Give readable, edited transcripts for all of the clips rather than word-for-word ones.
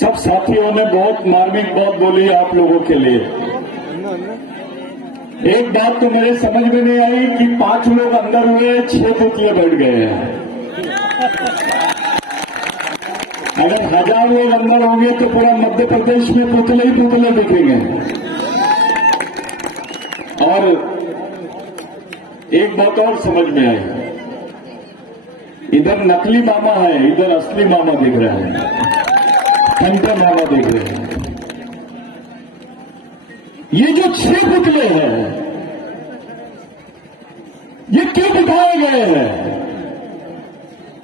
सब साथियों ने बहुत मार्मिक बात बोली आप लोगों के लिए। एक बात तो मेरे समझ में नहीं आई कि 5 लोग अंदर हुए, 6 पुतले बैठ गए हैं। अगर 1000 लोग अंदर होंगे तो पूरा मध्य प्रदेश में पुतले ही पुतले दिखेंगे। और एक बात और समझ में आई, इधर नकली मामा है, इधर असली मामा दिख रहा है, कंटा मामा दिख रहे हैं। ये जो 6 पुतले हैं, ये क्यों बिठाए गए हैं?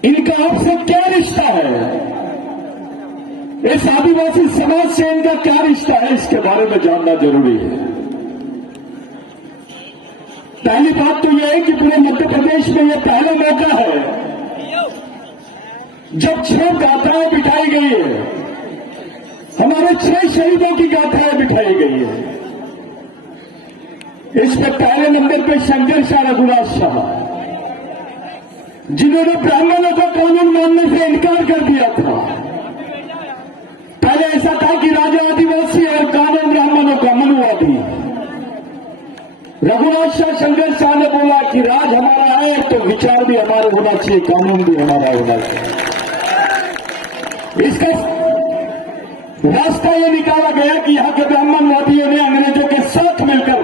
इनका आपसे क्या रिश्ता है? इस आदिवासी समाज से इनका क्या रिश्ता है, इसके बारे में जानना जरूरी है। पहली बात तो यह है कि पूरे मध्य प्रदेश में यह पहला मौका है जब 6 गाथाएं बिठाई गई है, हमारे 6 शहीदों की गाथाएं बिठाई गई है। इस पर पहले नंबर पे शंकर शाह रघुनाथ शाह, जिन्होंने ब्राह्मणों का कानून मानने से इनकार कर दिया था। पहले ऐसा था कि राजा आदिवासी और कानून ब्राह्मणों का, मनुवादी। रघुनाथ शाह शंकर शाह ने बोला कि राज हमारा है तो विचार भी हमारे होना चाहिए, कानून भी हमारा होना चाहिए। इसका रास्ता यह निकाला गया कि यहां के ब्राह्मणवादियों ने अंग्रेजों के साथ मिलकर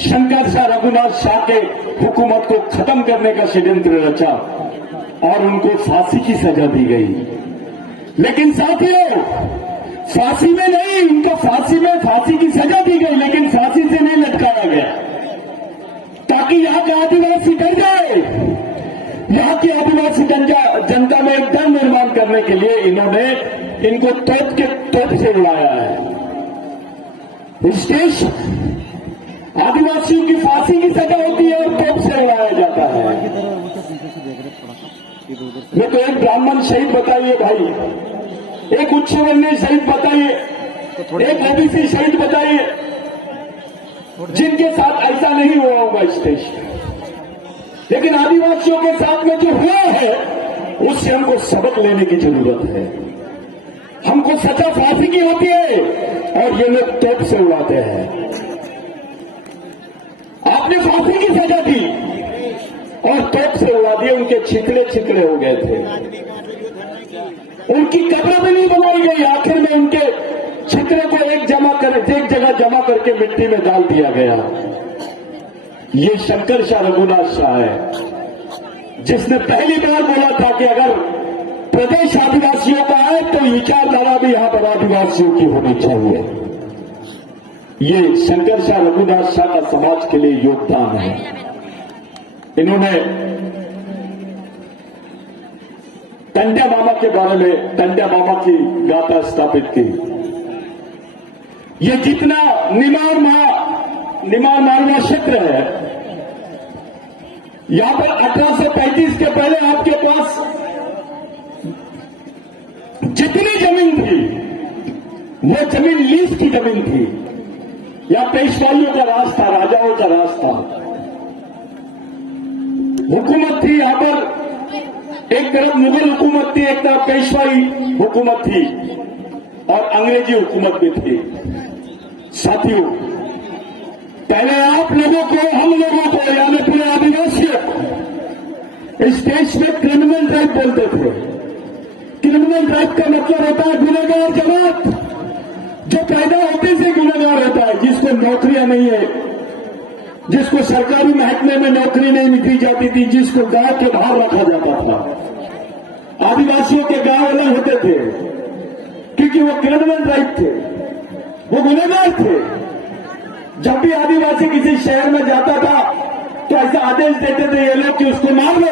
शंकर शाह रघुनाथ शाह के हुकूमत को खत्म करने का षड्यंत्र रचा और उनको फांसी की सजा दी गई। लेकिन साथियों, फांसी में नहीं, उनको फांसी में फांसी की सजा दी गई, लेकिन फांसी से नहीं लटकाया गया, ताकि यहां का आदिवासी डर जाए। यहां की आदिवासी जनता में एक डर निर्माण करने के लिए इन्होंने इनको तोप से उड़ाया है। इस देश आदिवासियों की फांसी की सजा होती है और तोप से उड़ाया जाता है। मैं तो एक ब्राह्मण शहीद बताइए भाई, एक उच्चवर्णीय शहीद बताइए, एक ओबीसी शहीद बताइए, जिनके साथ ऐसा नहीं हुआ होगा इस देश में। लेकिन आदिवासियों के साथ में जो हुआ है, उससे हमको सबक लेने की जरूरत है। हमको सजा फांसी की होती है और ये लोग तोप से उड़ाते हैं। आपने फांसी की सजा दी और तोप से उड़ा दिए, उनके छिकड़े छिकड़े हो गए थे, उनकी कब्र भी नहीं बनाई गई। आखिर में उनके छिकड़े को एक जगह जमा करके मिट्टी में डाल दिया गया। ये शंकर शाह रघुनाथ शाह है जिसने पहली बार बोला था कि अगर प्रदेश आदिवासियों का है तो विचारधारा भी यहां पर आदिवासियों की होनी चाहिए। ये शंकर शाह रघुनाथ शाह का समाज के लिए योगदान है। इन्होंने टंडा मामा के बारे में, टंडा मामा की गाथा स्थापित की। ये जितना निमाड़ मालवा क्षेत्र है, यहां पर 1835 के पहले आपके पास जितनी जमीन थी वो जमीन लीज की जमीन थी। यहां पेशवाइयों का राज था, राजाओं का राज था, हुकूमत थी। यहां पर एक तरफ मुगल हुकूमत थी, एक तरफ पेशवाई हुकूमत थी और अंग्रेजी हुकूमत भी थी। साथियों, पहले आप लोगों को, हम लोगों को, यानी पूरे आदिवासियों को इस देश में क्रिमिनल ड्राइव बोलते थे। क्रिमिनल ड्राइव का मतलब होता है गुनहगार जमात, जो पैदा होते से गुनहगार होता है, जिसको नौकरियां नहीं है, जिसको सरकारी महकमे में नौकरी नहीं दी जाती थी, जिसको गांव के बाहर रखा जाता था। आदिवासियों के गांव अलग होते थे क्योंकि वो क्रिमिनल ड्राइव थे, वो गुनहगार थे। जब भी आदिवासी किसी शहर में जाता था तो ऐसा आदेश देते थे ये लोग कि उसको मार लो।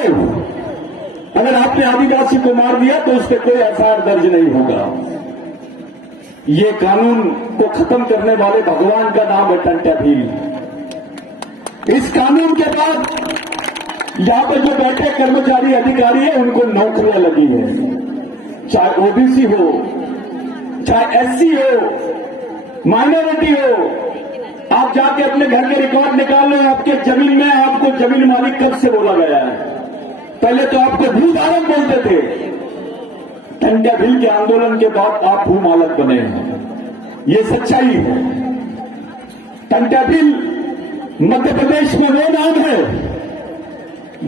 अगर आपने आदिवासी को मार दिया तो उस पर कोई एफआईआर दर्ज नहीं होगा। ये कानून को खत्म करने वाले भगवान का नाम है टंटा भील। इस कानून के बाद यहां पर जो बैठे कर्मचारी अधिकारी है, उनको नौकरियां लगी है, चाहे ओबीसी हो, चाहे एससी हो, माइनॉरिटी हो। आप जाके अपने घर के रिकॉर्ड निकाल लो, आपके जमीन में आपको जमीन मालिक कब से बोला गया है? पहले तो आपको भूधारक बोलते थे, टंट्या भील के आंदोलन के बाद आप भूमालक बने हैं, ये सच्चाई है। टंट्या भील मध्य प्रदेश में वो नाम है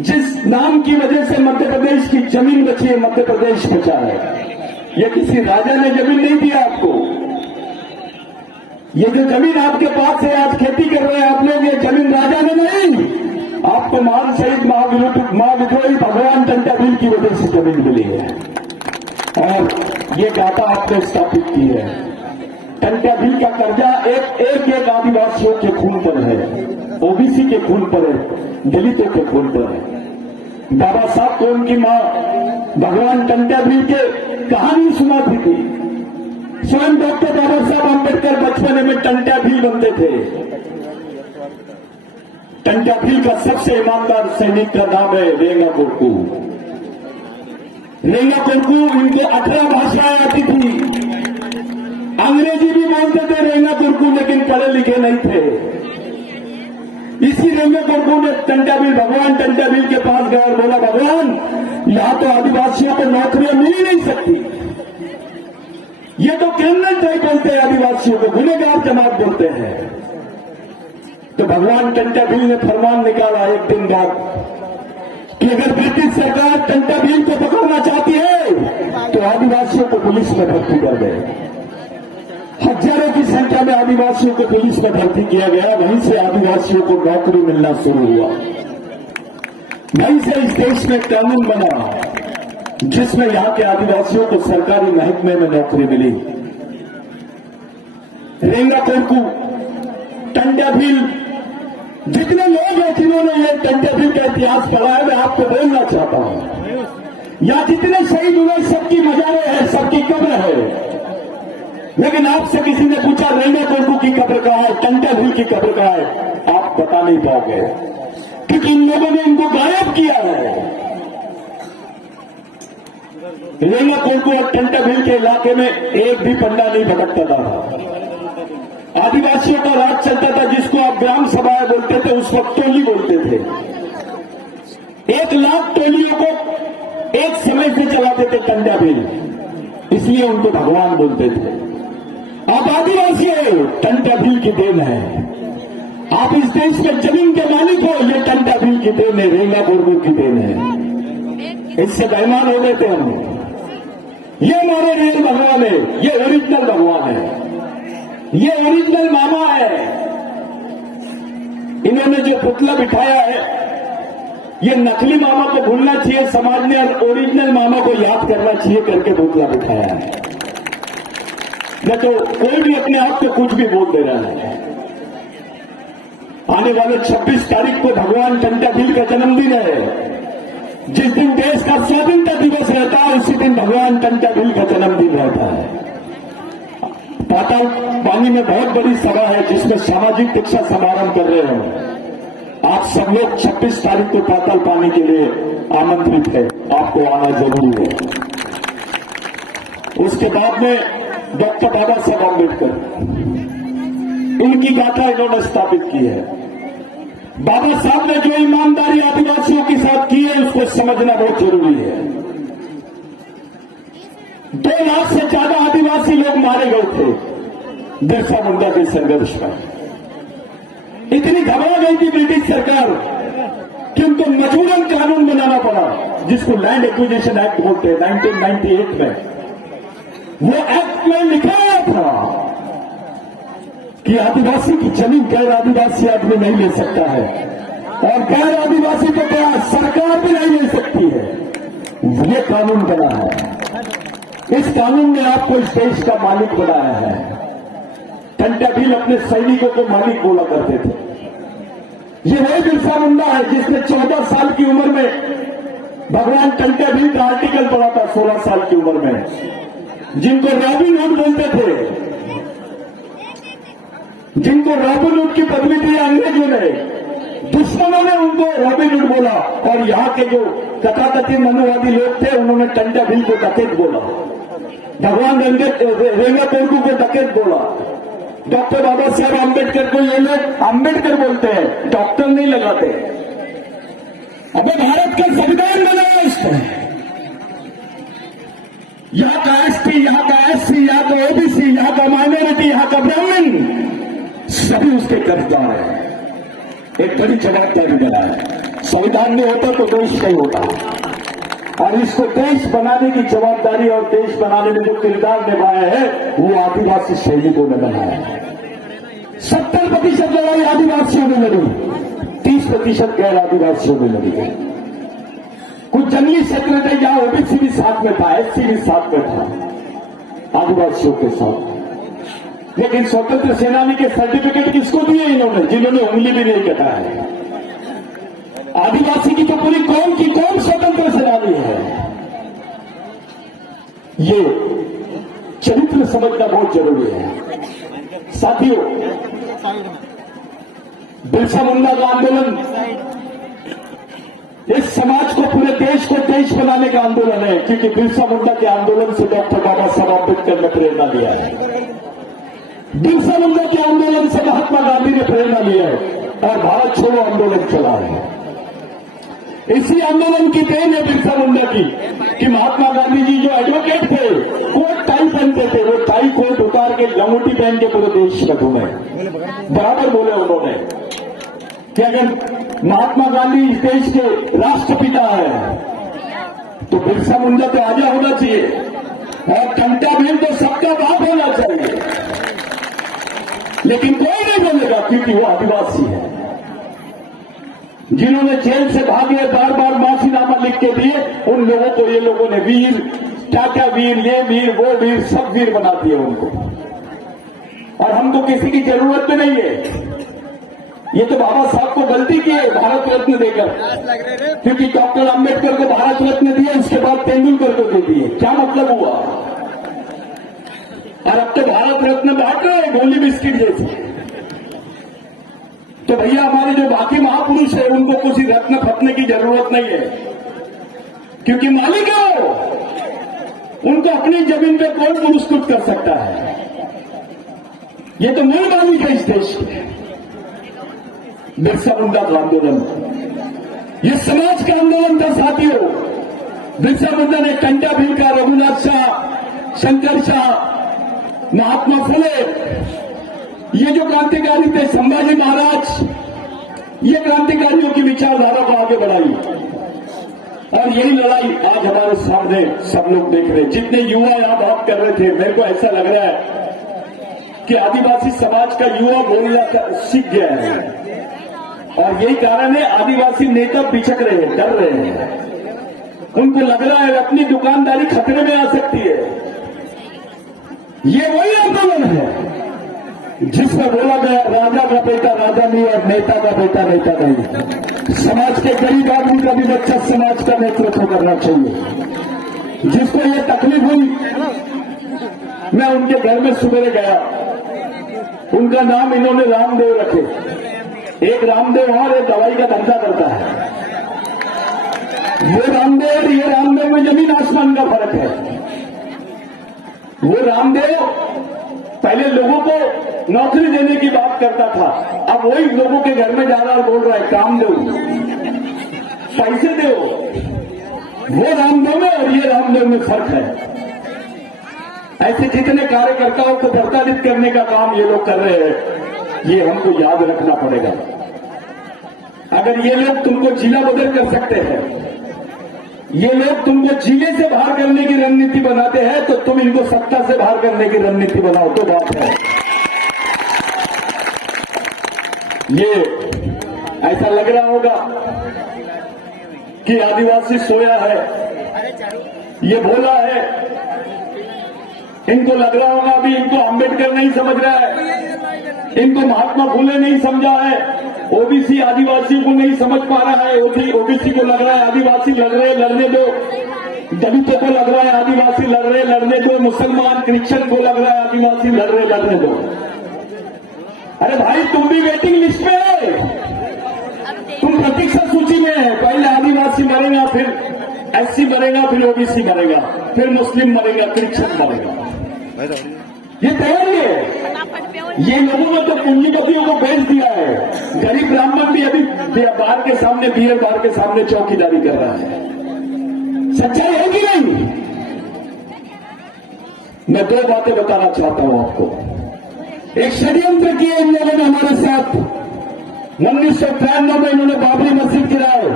जिस नाम की वजह से मध्य प्रदेश की जमीन बची है, मध्य प्रदेश बचा है। ये किसी राजा ने जमीन नहीं दिया आपको। ये जो जमीन आपके पास है, आज खेती कर रहे हैं आप लोग, ये जमीन राजा ने नहीं, आपको महान शहीद महाविद्रोही भगवान टंट्या भील की वजह से जमीन मिली है और ये गाथा आपने स्थापित की है। टंट्या भील का कर्जा एक आदिवासियों के खून पर है, ओबीसी के खून पर है, दलितों के खून पर है। बाबा साहब को उनकी मां भगवान टंट्या भील के कहानी सुनाती थी। स्वयं डॉक्टर बाबा साहब अम्बेडकर बचपन में टंट्या भील बनते थे। टंट्या भील का सबसे ईमानदार सैनिक का नाम है रेंगा कोरकू। रेंगा कोरकू, इनको 18 भाषाएं आती थी, अंग्रेजी भी बोलते थे रेंगा कोरकू, लेकिन पढ़े लिखे नहीं थे। इसी रेंगा कोरकू ने टंट्या भील, भगवान टंट्या भील के पास गया और बोला, भगवान यहां तो आदिवासियों को नौकरियां मिल ही नहीं सकती, ये तो क्रिमिनल टाइप बोलते हैं, आदिवासियों को गुनहगार जमात बोलते हैं। तो भगवान टंट्या भील ने फरमान निकाला एक दिन बाद कि अगर ब्रिटिश सरकार टंट्या भील को पकड़ना चाहती है तो आदिवासियों को पुलिस में भर्ती कर दे। हजारों की संख्या में आदिवासियों को पुलिस में भर्ती किया गया। वहीं से आदिवासियों को नौकरी मिलना शुरू हुआ। वहीं से इस देश में कानून बना जिसमें यहां के आदिवासियों को सरकारी महकमे में नौकरी मिली। रेंगा कोरकू, टंट्या भील, जितने लोग हैं जिन्होंने ये टंट्या भील का इतिहास पढ़ा है, मैं आपको बोलना चाहता हूं, या जितने शहीद हुए सबकी मजारें हैं, सबकी कब्र है, लेकिन आपसे किसी ने पूछा रेंगा कोरकू की कब्र कहां है, टंट्या भील की कब्र कहां है, आप बता नहीं पाओगे, क्योंकि इन लोगों ने इनको गायब किया है। रेंगा कोरकू और टंट्या भील के इलाके में एक भी पंडा नहीं भटकता था। आदिवासियों का राज चलता था, जिसको आप ग्राम सभाएं बोलते थे, उस वक्त टोली बोलते थे। 1 लाख टोलियों को एक समय से चलाते थे टंट्या भील, इसलिए उनको भगवान बोलते थे। आप आदिवासी हो, टंट्या भील की देन है। आप इस देश में जमीन के मालिक हो, ये टंट्या भील की देन है, रेंगा कोरकू की देन है। इससे बेईमान हो गए थे हम। ये हमारे रियल भगवान है, ये ओरिजिनल भगवान है, ये ओरिजिनल मामा है। इन्होंने जो पुतला बिठाया है, ये नकली मामा को भूलना चाहिए समाज ने, और ओरिजिनल मामा को याद करना चाहिए करके पुतला बिठाया है। न तो कोई भी अपने आप को कुछ भी बोल दे रहा है। आने वाले 26 तारीख को भगवान टंट्या भील का जन्मदिन है। जिस दिन देश का स्वतंत्रता दिवस रहता है, उसी दिन भगवान टंट्या भील का जन्मदिन रहता है। पाताल पानी में बहुत बड़ी सभा है जिसमें सामाजिक दीक्षा समारोह कर रहे हैं। आप सब लोग 26 तारीख को पाताल पानी के लिए आमंत्रित है, आपको आना जरूरी है। उसके बाद में डॉक्टर बाबा साहब अम्बेडकर, इनकी गाथा इन्होंने स्थापित की है। बाबा साहब ने जो ईमानदारी आदिवासियों के साथ की है, उसको समझना बहुत जरूरी है। 2 लाख से ज्यादा आदिवासी लोग मारे गए थे बिरसा मुंडा के संघर्ष में। इतनी घबरा गई थी ब्रिटिश सरकार कि उनको मजबूरन कानून बनाना पड़ा, जिसको लैंड एक्विजिशन एक्ट बोलते हैं। 1998 में वो एक्ट में लिखा गया था कि आदिवासी की जमीन गैर आदिवासी आदमी नहीं ले सकता है, और गैर आदिवासी को क्या सरकार भी नहीं ले सकती है। ये कानून बना है। इस कानून ने आपको इस देश का मालिक बनाया है। टंट्या भील अपने सैनिकों को मालिक बोला करते थे। ये वही बिरसा मुंडा है जिसने 14 साल की उम्र में भगवान टंट्या भील का आर्टिकल पढ़ा था, 16 साल की उम्र में, जिनको रॉबिन हुड बोलते थे, जिनको रॉबिन हुड की पदवी दी अंग्रेजों ने, दुश्मनों ने उनको रॉबिन हुड बोला, और यहाँ के जो तथाकथित मनुवादी लोग थे उन्होंने टंट्या भील को डकैत बोला, भगवान रेंगा कोरकू को डकैत बोला, डॉक्टर बाबा साहब अम्बेडकर को ये लोग अम्बेडकर बोलते हैं, डॉक्टर नहीं लगाते। अबे भारत का संविधान बना है इसमें, यहाँ का एसटी, यहाँ का एससी, यहाँ का ओबीसी, यहाँ का माइनॉरिटी, यहाँ का ब्राह्मण, सभी उसके कर्जदार हैं। एक बड़ी जवाबदारी बनाए। संविधान में होता तो देश नहीं होता, और इसको देश बनाने की जवाबदारी और देश बनाने में जो किरदार निभाया है वो आदिवासी सैनिकों ने बनाया है। 70% लड़ाई आदिवासियों ने लड़ी, 30% गैर आदिवासियों ने लड़ी। कुछ जंगली क्षेत्र थे जहां ओबीसी भी साथ में था, एससी भी साथ में था आदिवासियों के साथ। लेकिन स्वतंत्र सेनानी के सर्टिफिकेट किसको दिए इन्होंने, जिन्होंने उंगली भी नहीं कटा है। आदिवासी की तो पूरी कौम की कौम स्वतंत्र सेनानी है। ये चरित्र समझना बहुत जरूरी है साथियों। बिरसा मुंडा का आंदोलन इस समाज को, पूरे देश को देश बनाने का आंदोलन है, क्योंकि बिरसा मुंडा के आंदोलन से डॉक्टर बाबा साहब अम्बेडकर ने प्रेरणा लिया है। बिरसा मुंडा के आंदोलन से महात्मा गांधी ने प्रेरणा लिया है और भारत छोड़ो आंदोलन चला है। इसी आंदोलन की देन है बिरसा मुंडा की कि महात्मा गांधी जी जो एडवोकेट थे, कोट टाई पहनते थे, वो टाई कोट उतार के लंगोटी पहन के पूरे देश में घूमे। बराबर बोले उन्होंने कि अगर महात्मा गांधी इस देश के राष्ट्रपिता है तो बिरसा मुंडा तो आजा होना चाहिए, और कंटा भीम तो सबका बाप होना चाहिए। लेकिन कोई नहीं बोलेगा क्योंकि वो आदिवासी है। जिन्होंने जेल से भागे, बार बार माफीनामा लिख के दिए, उन लोगों को ये लोगों ने वीर, टाटा वीर, ये वीर, वो वीर, सब वीर बना दिए उनको। और हमको किसी की जरूरत भी नहीं है। ये तो बाबा साहब को गलती की है भारत रत्न देकर, क्योंकि डॉक्टर अंबेडकर को भारत रत्न दिया, उसके बाद तेंदुलकर को दे दिए। क्या मतलब हुआ? और अब तो भारत रत्न बांट रहे हैं गोली बिस्किट जैसे। तो भैया हमारे जो बाकी महापुरुष है उनको कुछ रत्न फटने की जरूरत नहीं है, क्योंकि मालिक है वो। उनको अपनी जमीन पे कौन पुरस्कृत कर सकता है? ये तो मूल मालिक है इस देश के। बिरसा मुंडा का आंदोलन ये समाज का आंदोलन था साथियों। बिरसा मुंडा ने कंटा भीम का, रघुनाथ शाह, शंकर शाह, महात्मा फुले, ये जो क्रांतिकारी थे, संभाजी महाराज, ये क्रांतिकारियों की विचारधारा को आगे बढ़ाई। और यही लड़ाई आज हमारे सामने सब लोग देख रहे हैं। जितने युवा यहां बात कर रहे थे, मेरे को ऐसा लग रहा है कि आदिवासी समाज का युवा बोलना सीख गया है, और यही कारण है आदिवासी नेता पिछक रहे हैं, डर रहे हैं। उनको लग रहा है अपनी दुकानदारी खतरे में आ सकती है। ये वही आंदोलन है जिसमें बोला गया राजा का बेटा राजा नहीं और नेता का बेटा नेता नहीं। समाज के गरीब आदमी का भी बच्चा समाज का नेतृत्व करना चाहिए। जिसको ये तकलीफ हुई, मैं उनके घर में सुबह गया, उनका नाम इन्होंने रामदेव रखे। एक रामदेव और एक दवाई का धंधा करता है। ये रामदेव में जमीन आसमान का फर्क है। वो रामदेव पहले लोगों को नौकरी देने की बात करता था, अब वही लोगों के घर में जा रहा और बोल रहा है काम दो, पैसे दो। वो रामदेव में और ये रामदेव में फर्क है। ऐसे जितने कार्यकर्ताओं को प्रताड़ित करने का काम ये लोग कर रहे हैं, ये हमको याद रखना पड़ेगा। अगर ये लोग तुमको जिला बदल कर सकते हैं, ये लोग तुमको जिले से बाहर करने की रणनीति बनाते हैं, तो तुम इनको सत्ता से बाहर करने की रणनीति बनाओ तो बात है। ये ऐसा लग रहा होगा कि आदिवासी सोया है, ये भोला है। इनको लग रहा होगा अभी इनको अंबेडकर नहीं समझ रहा है, इनको महात्मा फुले नहीं समझा है, ओबीसी आदिवासी को नहीं समझ पा रहा है। ओबीसी को लग रहा है आदिवासी लड़ रहे, लड़ने दो। दलितों को लग रहा है आदिवासी लड़ रहे, लड़ने दो। मुसलमान क्रिश्चियन को लग रहा है आदिवासी लड़ रहे, लड़ने दो। अरे भाई तुम भी वेटिंग लिस्ट में है, तुम प्रतीक्षा सूची में है। पहले आदिवासी मरेगा, फिर एससी मरेगा, फिर ओबीसी मरेगा, फिर मुस्लिम मरेगा, क्रिश्चियन मरेगा। ये तैयारी है। ये लोगों ने तो पूंजीपतियों को बेच दिया है। गरीब ब्राह्मण भी अभी बार के सामने, बीयर बार के सामने चौकीदारी कर रहा है। सच्चाई है कि नहीं? मैं दो बातें बताना चाहता हूं आपको। एक षड्यंत्र किए इन लोगों ने हमारे साथ। 1993 में इन्होंने बाबरी मस्जिद गिराए,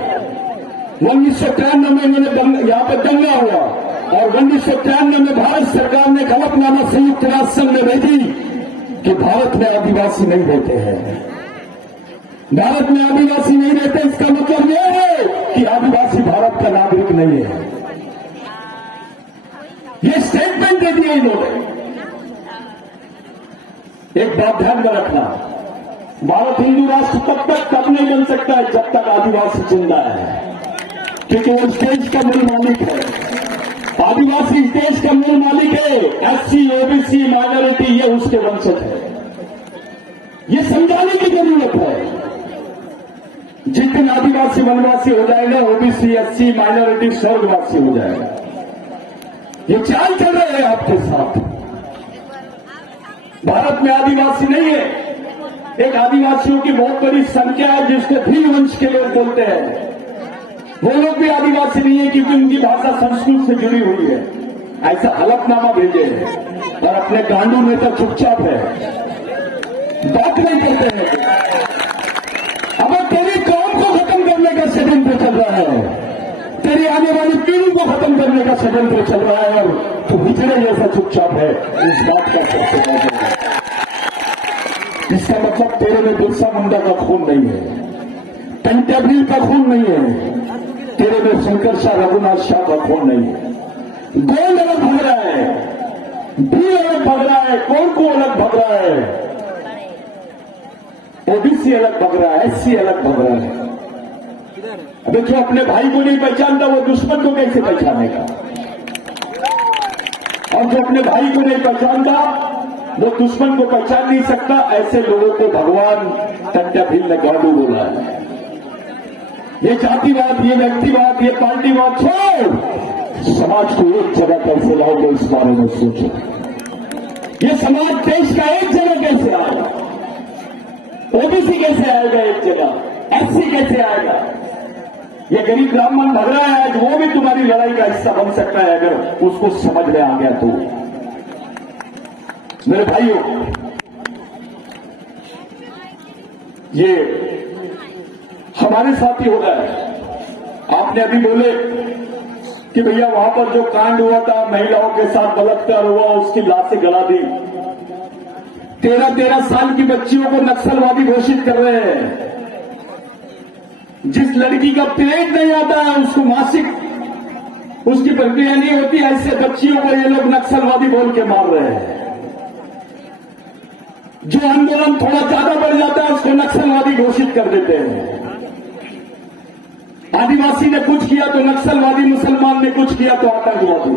1993 में इन्होंने यहां पर दंगा हुआ, और 1993 में भारत सरकार ने एक हलफनामा संयुक्त राष्ट्र संघ में भेजी कि भारत में आदिवासी नहीं रहते हैं। भारत में आदिवासी नहीं रहते, इसका मतलब यह है कि आदिवासी भारत का नागरिक नहीं है। ये स्टेटमेंट दे दिया इन्होंने। एक बात ध्यान में रखना, भारत हिंदू राष्ट्र तब नहीं बन सकता है जब तक आदिवासी जिंदा है, क्योंकि वो इस देश का मूल मालिक है। आदिवासी इस देश का मूल मालिक है। एससी, ओबीसी, माइनॉरिटी ये उसके वंशज है। ये समझाने की जरूरत है। जिस दिन आदिवासी वनवासी हो जाएगा, ओबीसी, एससी, माइनॉरिटी स्वर्गवासी हो जाएगा। ये चाल चल रहे हैं आपके साथ। भारत में आदिवासी नहीं है। एक आदिवासियों की बहुत बड़ी संख्या है जिसको भील वंश के लोग बोलते हैं। वो लोग भी आदिवासी नहीं है क्योंकि उनकी भाषा संस्कृत से जुड़ी हुई है। ऐसा हलफनामा भेजे और अपने गांडू नेता चुपचाप है, बात नहीं करते हैं। अब तेरी कौम को खत्म करने का षड्यंत्र चल रहा है, तेरी आने वाली पीढ़ी को खत्म करने का षड्यंत्र चल रहा है, और तू बिछड़े जैसा चुपचाप है। इस बात का सबसे बड़ा इसका मतलब तेरे में बिरसा मुंडा का खून नहीं है, टंट्याभील का खून नहीं है, तेरे में शंकर शाह, रघुनाथ शाह का खून नहीं है। गोंड अलग भग रहा है, भील अलग भग रहा है, कोरकू अलग भग रहा है, ओबीसी अलग भग रहा है, एससी अलग भग रहा है। अबे जो अपने भाई को नहीं पहचानता वो दुश्मन को कैसे पहचानेगा? और जो अपने भाई को नहीं पहचानता वो दुश्मन को पहचान नहीं सकता। ऐसे लोगों को भगवान टंट्याभील ने गांडू बोला है। ये जातिवाद, ये व्यक्तिवाद, ये पार्टीवाद छोड़, समाज को एक जगह कैसे लाओगे इस बारे में सोचो। ये समाज देश का एक जगह कैसे आएगा? ओबीसी कैसे आएगा एक जगह? एससी कैसे आएगा? ये गरीब ब्राह्मण भग रहा है आज, वो भी तुम्हारी लड़ाई का हिस्सा बन सकता है अगर उसको समझ में आ गया तो। मेरे भाइयों, ये हमारे साथ ही हो रहा है। आपने अभी बोले कि भैया वहां पर जो कांड हुआ था, महिलाओं के साथ बलात्कार हुआ, उसकी लाशें गला दी। 13-13 साल की बच्चियों को नक्सलवादी घोषित कर रहे हैं। जिस लड़की का पीरियड नहीं आता है, उसको मासिक उसकी प्रक्रिया नहीं होती, ऐसे बच्चियों को ये लोग नक्सलवादी बोल के मार रहे हैं। जो आंदोलन थोड़ा ज्यादा बढ़ जाता है उसको नक्सलवादी घोषित कर देते हैं। आदिवासी ने कुछ किया तो नक्सलवादी, मुसलमान ने कुछ किया तो आतंकवादी।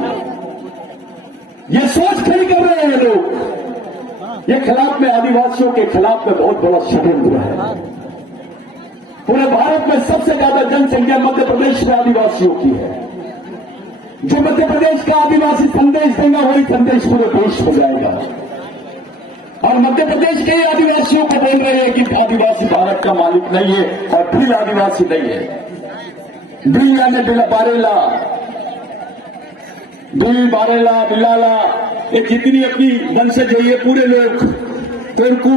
ये सोच खड़ी कर रहे हैं लोग। ये खिलाफ में, आदिवासियों के खिलाफ में बहुत बड़ा षड्यंत्र है। पूरे भारत में सबसे ज्यादा जनसंख्या मध्य प्रदेश में आदिवासियों की है। जो मध्य प्रदेश का आदिवासी संदेश देगा वही संदेश पूरे देश में जाएगा। और मध्य प्रदेश के आदिवासियों को बोल रहे हैं कि आदिवासी भारत का मालिक नहीं है और भील आदिवासी नहीं है। भील यानी बारेला, भील, बारेला, बिलाला, ये जितनी अपनी वंशज है ये पूरे लोग, कोरकू,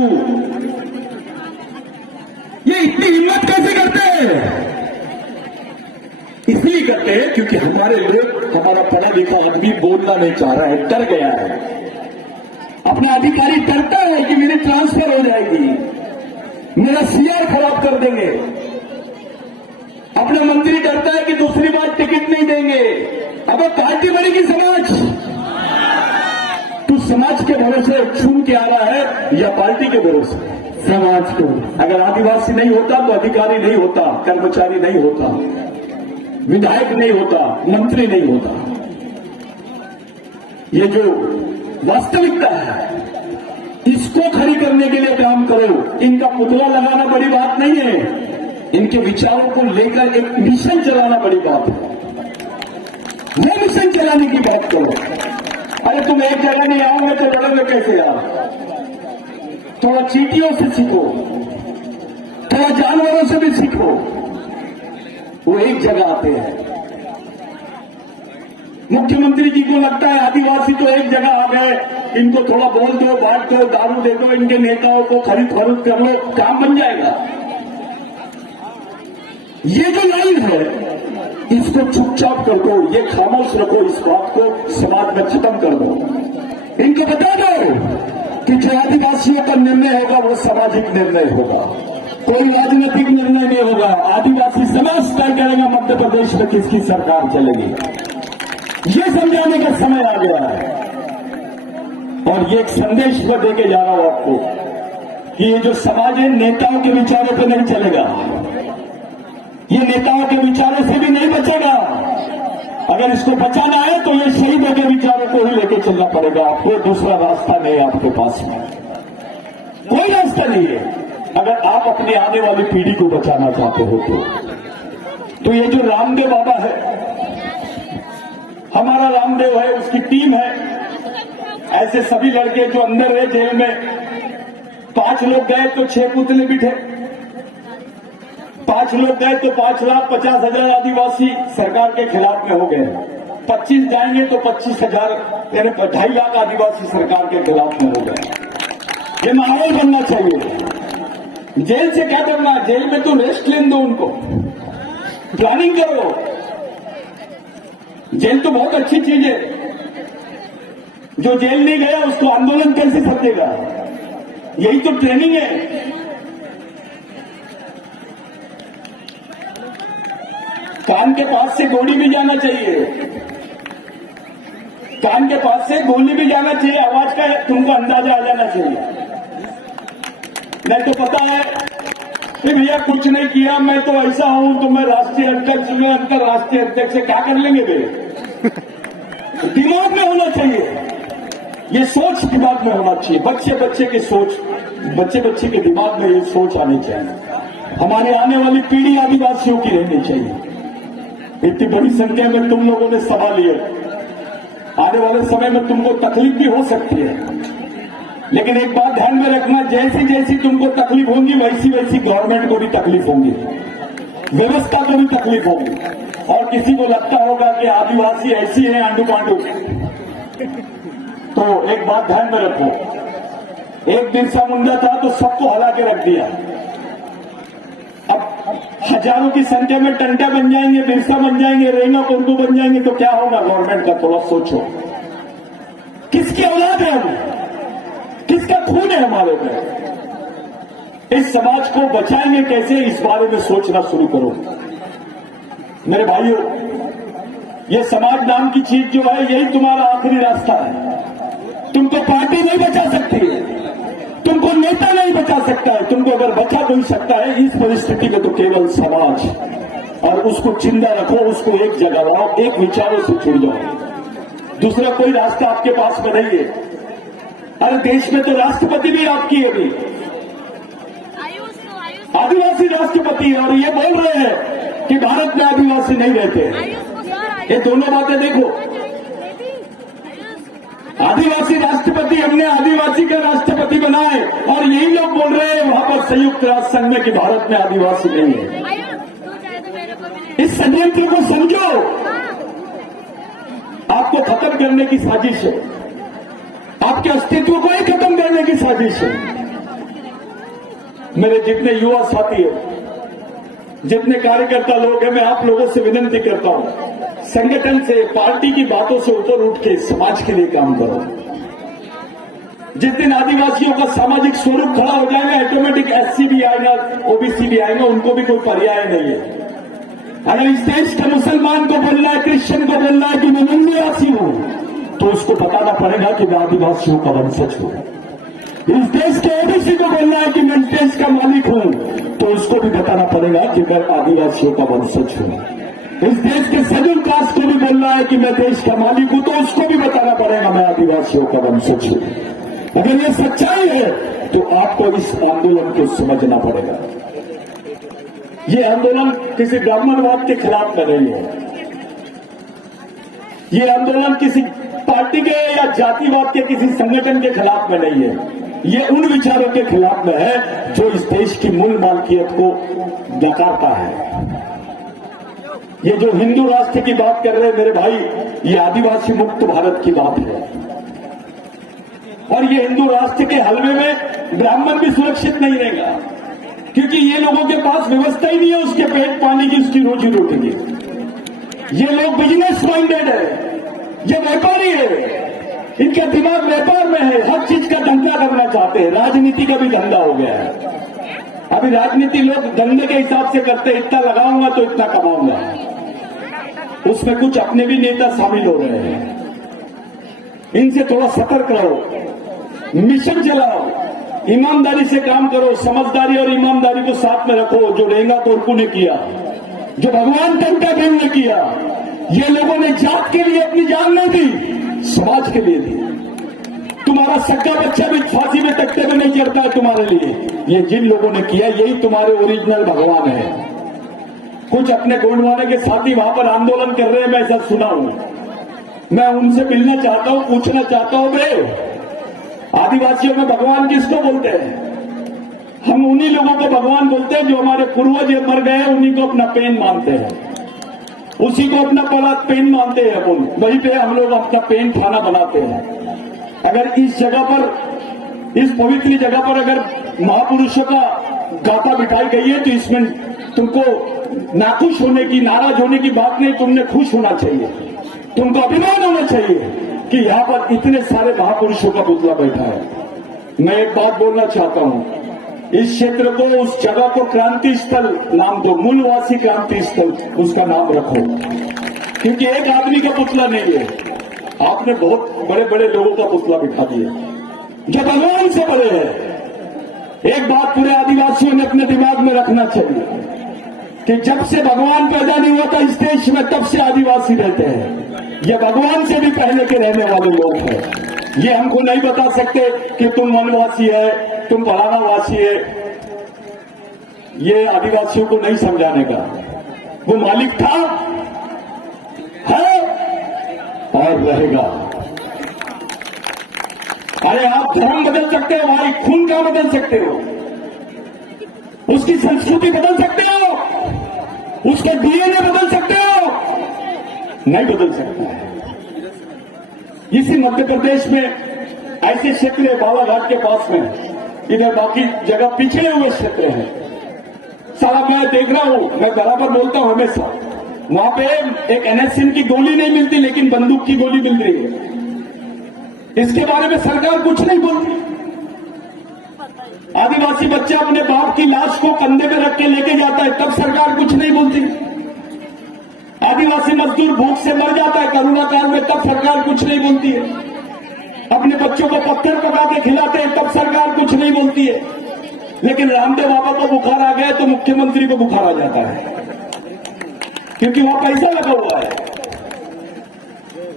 ये इतनी हिम्मत कैसे करते हैं? इसलिए करते हैं क्योंकि हमारे लोग, हमारा पढ़ा लिखा आदमी बोलना नहीं चाह रहा है, डर गया है। अपना अधिकारी डरता है कि मेरी ट्रांसफर हो जाएगी, मेरा सीआर खराब कर देंगे। अपना मंत्री डरता है कि दूसरी बार टिकट नहीं देंगे। अब पार्टी बनेगी समाज। तू समाज के भरोसे चुन के आ रहा है या पार्टी के भरोसे? समाज को। अगर आदिवासी नहीं होता तो अधिकारी नहीं होता, कर्मचारी नहीं होता, विधायक नहीं होता, मंत्री नहीं होता। ये जो वास्तविकता है इसको खड़ी करने के लिए काम करो। इनका पुतला लगाना बड़ी बात नहीं है, इनके विचारों को लेकर एक मिशन चलाना बड़ी बात है। वो मिशन चलाने की बात करो। अरे तुम एक जगह नहीं आओगे तो लड़ोगे कैसे यार? थोड़ा चींटियों से सीखो, थोड़ा जानवरों से भी सीखो। वो एक जगह आते हैं। मुख्यमंत्री जी को लगता है आदिवासी तो एक जगह आ गए, इनको थोड़ा बोल दो, बांट दो, दारू दे दो, इनके नेताओं को खरीद फरोख्त कर लो, काम बन जाएगा। ये जो लाइन है इसको चुपचाप कर दो, ये खामोश रखो, इस बात को समाज में खत्म कर दो। इनको बता दो कि जो आदिवासियों का निर्णय होगा वो सामाजिक निर्णय होगा, कोई राजनीतिक निर्णय नहीं होगा। आदिवासी समाज तय करेगा मध्य प्रदेश में किसकी सरकार चलेगी। ये समझाने का समय आ गया है। और ये एक संदेश मैं देके जा रहा हूं आपको कि ये जो समाज है नेताओं के विचारों पे नहीं चलेगा, ये नेताओं के विचारों से भी नहीं बचेगा। अगर इसको बचाना है तो ये शहीदों के विचारों को ही लेके चलना पड़ेगा आपको, दूसरा रास्ता नहीं है आपके पास में, कोई रास्ता नहीं है। अगर आप अपनी आने वाली पीढ़ी को बचाना चाहते हो तो ये जो रामदेव बाबा है, हमारा रामदेव है, उसकी टीम है, ऐसे सभी लड़के जो अंदर रहे जेल में, 5 लोग गए तो 6 पुतले बिठे, 5 लोग गए तो 5,50,000 आदिवासी सरकार के खिलाफ में हो गए, 25 जाएंगे तो 25,000 यानी 2.5 लाख आदिवासी सरकार के खिलाफ में हो गए। ये माहौल बनना चाहिए। जेल से क्या करना, जेल में तो रेस्ट लेने दो उनको, प्लानिंग करो। जेल तो बहुत अच्छी चीज है, जो जेल नहीं गया उसको आंदोलन कैसे सकेगा, यही तो ट्रेनिंग है। कान के पास से गोली भी जाना चाहिए, कान के पास से गोली भी जाना चाहिए, आवाज का तुमको अंदाजा आ जाना चाहिए। नहीं तो पता है कि भैया कुछ नहीं किया, मैं तो ऐसा हूं, तो मैं राष्ट्रीय अध्यक्ष में अंतर्राष्ट्रीय अध्यक्ष से क्या कर लेंगे वे। दिमाग में होना चाहिए, ये सोच दिमाग में होना चाहिए। बच्चे की सोच, बच्चे के दिमाग में ये सोच आनी चाहिए। हमारे आने वाली पीढ़ी आदिवासियों की रहनी चाहिए। इतनी बड़ी संख्या में तुम लोगों ने सवाल लिए, आने वाले समय में तुमको तकलीफ भी हो सकती है, लेकिन एक बात ध्यान में रखना, जैसी जैसी तुमको तकलीफ होगी वैसी वैसी गवर्नमेंट को भी तकलीफ होगी, व्यवस्था को भी तकलीफ होगी। और किसी को लगता होगा कि आदिवासी ऐसी है आंडू पांडू, तो एक बात ध्यान में रखो, एक बिरसा मुंडा था तो सबको हला के रख दिया, अब हजारों की संख्या में टंटा बन जाएंगे, बिरसा बन जाएंगे, रेना कुर्दू बन जाएंगे, तो क्या होगा गवर्नमेंट का, थोड़ा सोचो। किसकी औलाद है हम, किसका खून है हमारे में, इस समाज को बचाएंगे कैसे, इस बारे में सोचना शुरू करो। मेरे भाइयों, ये समाज नाम की चीज जो है यही तुम्हारा आखिरी रास्ता है। तुमको पार्टी नहीं बचा सकती है, तुमको नेता नहीं बचा सकता है, तुमको अगर बचा कोई सकता है इस परिस्थिति में तो केवल समाज। और उसको जिंदा रखो, उसको एक जगह लाओ, एक विचारों से जुड़ जाओ, दूसरा कोई रास्ता आपके पास में नहीं है। अरे देश में तो राष्ट्रपति भी आपकी है, अभी आदिवासी राष्ट्रपति है, और ये बोल रहे हैं कि भारत में आदिवासी नहीं रहते। ये दोनों बातें देखो, आदिवासी राष्ट्रपति हमने आदिवासी का राष्ट्रपति बनाए, और यही लोग बोल रहे हैं वहां पर संयुक्त राष्ट्र संघ में कि भारत में आदिवासी नहीं है। इस षड्यंत्र को समझो, आपको खत्म करने की साजिश है, आपके अस्तित्व को ही खत्म करने की साजिश है। मेरे जितने युवा साथी हैं, जितने कार्यकर्ता लोग हैं, मैं आप लोगों से विनती करता हूं, संगठन से, पार्टी की बातों से ऊपर उठ के समाज के लिए काम करो। जिस दिन आदिवासियों का सामाजिक स्वरूप खड़ा हो जाएगा, ऑटोमेटिक एससी भी आएगा, ओबीसी भी आएगा, उनको भी कोई पर्याय नहीं है। अगर इस देश के मुसलमान को बोलना है, क्रिश्चियन को बोलना है कि मैं आदिवासी हूं, तो उसको बताना पड़ेगा कि मैं आदिवासियों का वंशज हूं। इस देश के ओबीसी को बोलना है कि मैं देश का मालिक हूं, तो उसको भी बताना पड़ेगा कि मैं आदिवासियों का वंशज हूं। इस देश के शेड्यूल कास्ट को भी बोलना है कि मैं देश का मालिक हूं, तो उसको भी बताना पड़ेगा मैं आदिवासियों का वंशज हूं। अगर ये सच्चाई है तो आपको इस आंदोलन को समझना पड़ेगा। ये आंदोलन किसी ब्राह्मणवाद के खिलाफ में नहीं है, ये आंदोलन किसी पार्टी के या जातिवाद के किसी संगठन के खिलाफ में नहीं है, ये उन विचारों के खिलाफ में है जो इस देश की मूल मालकियत को नकारता है। ये जो हिंदू राष्ट्र की बात कर रहे हैं मेरे भाई, ये आदिवासी मुक्त भारत की बात है। और ये हिंदू राष्ट्र के हलवे में ब्राह्मण भी सुरक्षित नहीं रहेगा, क्योंकि ये लोगों के पास व्यवस्था ही नहीं है उसके पेट पानी की, उसकी रोजी रोटी की। ये लोग बिजनेस माइंडेड है, ये व्यापारी है, इनका दिमाग व्यापार में है, हर चीज का धंधा करना चाहते हैं। राजनीति का भी धंधा हो गया है। अभी राजनीति लोग धंधे के हिसाब से करते हैं, इतना लगाऊंगा तो इतना कमाऊंगा। उसमें कुछ अपने भी नेता शामिल हो रहे हैं। इनसे थोड़ा सतर्क रहो, मिशन चलाओ, ईमानदारी से काम करो, समझदारी और ईमानदारी को साथ में रखो। जो रेंगा कोरकू ने किया, जो भगवान टंटा बेन ने किया, ये लोगों ने जात के लिए अपनी जान नहीं दी, समाज के लिए दी। तुम्हारा सक्का बच्चा भी फांसी में तख्ते में नहीं चढ़ता है तुम्हारे लिए। ये जिन लोगों ने किया, यही तुम्हारे ओरिजिनल भगवान है। कुछ अपने गोंडवाने के साथी वहां पर आंदोलन कर रहे हैं, मैं ऐसा सुना हूं। मैं उनसे मिलना चाहता हूं, पूछना चाहता हूं, बे आदिवासियों में भगवान किसको बोलते हैं? हम उन्हीं लोगों को भगवान बोलते हैं जो हमारे पूर्वज मर गए, उन्हीं को अपना पेन मानते हैं, उसी को अपना पेन मानते हैं। अपन वहीं पे हम लोग अपना पेन खाना बनाते हैं। अगर इस जगह पर, इस पवित्र जगह पर अगर महापुरुषों का गाथा बिठाई गई है, तो इसमें तुमको नाखुश होने की, नाराज होने की बात नहीं, तुमने खुश होना चाहिए। तुमको अभिमान होना चाहिए कि यहां पर इतने सारे महापुरुषों का पुतला बैठा है। मैं एक बात बोलना चाहता हूं, इस क्षेत्र को, उस जगह को क्रांति स्थल नाम दो, मूलवासी क्रांति स्थल उसका नाम रखो, क्योंकि एक आदमी का पुतला नहीं है, आपने बहुत बड़े बड़े लोगों का पुतला बिठा दिया जो भगवान से बड़े हैं। एक बात पूरे आदिवासियों ने अपने दिमाग में रखना चाहिए कि जब से भगवान पैदा नहीं हुआ था इस देश में, तब से आदिवासी रहते हैं। ये भगवान से भी पहले के रहने वाले लोग हैं। ये हमको नहीं बता सकते कि तुम वनवासी है, तुम फलाना वासी है। ये आदिवासियों को नहीं समझाने का। वो मालिक था, है और रहेगा। अरे आप धर्म बदल सकते हो भाई, खून का बदल सकते हो, उसकी संस्कृति बदल सकते हो, उसका डीएनए बदल सकते हो, नहीं बदल सकता है। इसी मध्य प्रदेश में ऐसे क्षेत्र है, बालाघाट के पास में, इधर बाकी जगह पिछड़े हुए क्षेत्र हैं। सारा मैं देख रहा हूं, मैं बराबर बोलता हूं हमेशा, वहां पे एक NSN की गोली नहीं मिलती, लेकिन बंदूक की गोली मिल रही है। इसके बारे में सरकार कुछ नहीं बोलती। आदिवासी बच्चा अपने बाप की लाश को कंधे पे रख के लेके जाता है, तब सरकार कुछ नहीं बोलती। आदिवासी मजदूर भूख से मर जाता है कोरोना काल में, तब सरकार कुछ नहीं बोलती है। अपने बच्चों को पत्थर पका के खिलाते हैं, तब सरकार कुछ नहीं बोलती है। लेकिन रामदेव बाबा को बुखार आ गया तो मुख्यमंत्री को बुखार आ जाता है, क्योंकि वहां पैसा लगा हुआ है।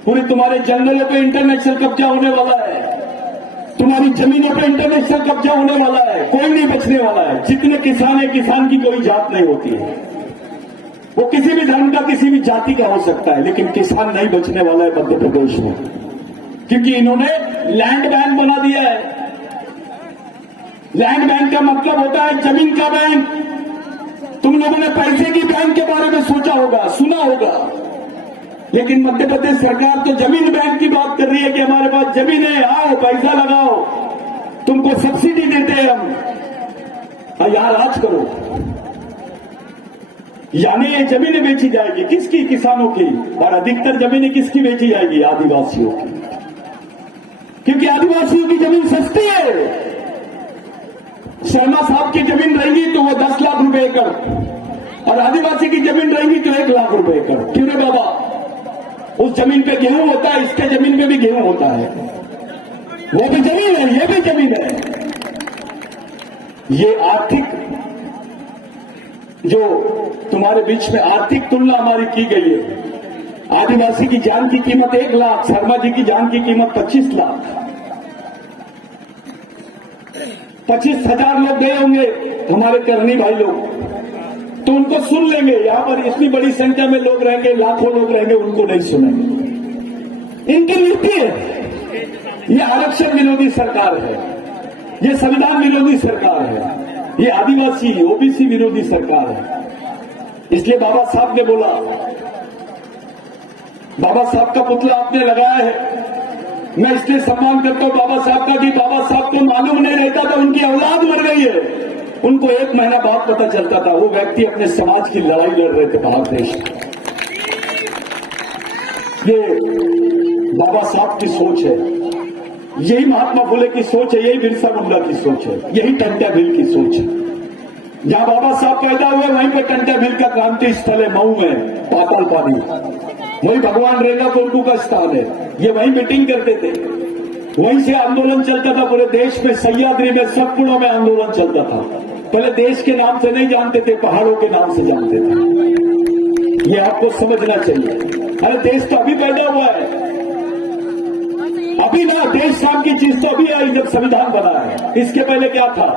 पूरे तुम्हारे जंगलों पे इंटरनेशनल कब्जा होने वाला है, तुम्हारी जमीनों पे इंटरनेशनल कब्जा होने वाला है, कोई नहीं बचने वाला है। जितने किसान है, किसान की कोई जात नहीं होती है, वो किसी भी धर्म का, किसी भी जाति का हो सकता है, लेकिन किसान नहीं बचने वाला है मध्य प्रदेश में, क्योंकि इन्होंने लैंड बैंक बना दिया है। लैंड बैंक का मतलब होता है जमीन का बैंक। तुम लोगों ने पैसे की बैंक के बारे में सोचा होगा, सुना होगा, लेकिन मध्य प्रदेश सरकार तो जमीन बैंक की बात कर रही है कि हमारे पास जमीन है, आओ पैसा लगाओ, तुमको सब्सिडी देते हैं हम, और यहां राज करो। यानी ये जमीनें बेची जाएगी, किसकी? किसानों की। और अधिकतर जमीनें किसकी बेची जाएगी? आदिवासियों की, क्योंकि आदिवासियों की जमीन सस्ती है। शर्मा साहब की जमीन रहेगी तो वो 10 लाख रुपए एकड़, और आदिवासी की जमीन रहेगी तो 1 लाख रुपए एकड़। क्यों रे बाबा? उस जमीन पे गेहूं होता है, इसके जमीन पे भी गेहूं होता है, वो भी जमीन है, ये भी जमीन है। ये आर्थिक, जो तुम्हारे बीच में आर्थिक तुलना हमारी की गई है। आदिवासी की जान की कीमत 1 लाख, शर्मा जी की जान की कीमत 25 लाख। 25,000 लोग गए होंगे हमारे करनी भाई लोग, तो उनको सुन लेंगे। यहां पर इतनी बड़ी संख्या में लोग रहेंगे, लाखों लोग रहेंगे, उनको नहीं सुनेंगे। इनकी नीति है, ये आरक्षण विरोधी सरकार है, ये संविधान विरोधी सरकार है, ये आदिवासी ओबीसी विरोधी सरकार है। इसलिए बाबा साहब ने बोला बाबा साहब का पुतला आपने लगाया है। मैं इसलिए सम्मान करता हूं बाबा साहब का कि बाबा साहब को मालूम नहीं रहता था उनकी औलाद मर गई है। उनको 1 महीना बाद पता चलता था। वो व्यक्ति अपने समाज की लड़ाई लड़ रहे थे बाहर देश में। ये बाबा साहब की सोच है, यही महात्मा फुले की सोच है, यही बिरसा मुंडा की सोच है, यही टंट्या भील की सोच है। जहां बाबा साहब पैदा हुए वहीं पर टंट्या भील का क्रांति स्थल है, मऊ में पाताल पानी। वही भगवान रेगा कोरकू का स्थान है। ये वहीं मीटिंग करते थे, वहीं से आंदोलन चलता था पूरे देश में। सह्याद्री में सतपुड़ों में आंदोलन चलता था। पहले देश के नाम से नहीं जानते थे, पहाड़ों के नाम से जानते थे। ये आपको समझना चाहिए। अरे देश तो अभी पैदा हुआ है, अभी ना देश नाम की चीज तो अभी आई जब संविधान बना है। इसके पहले क्या था?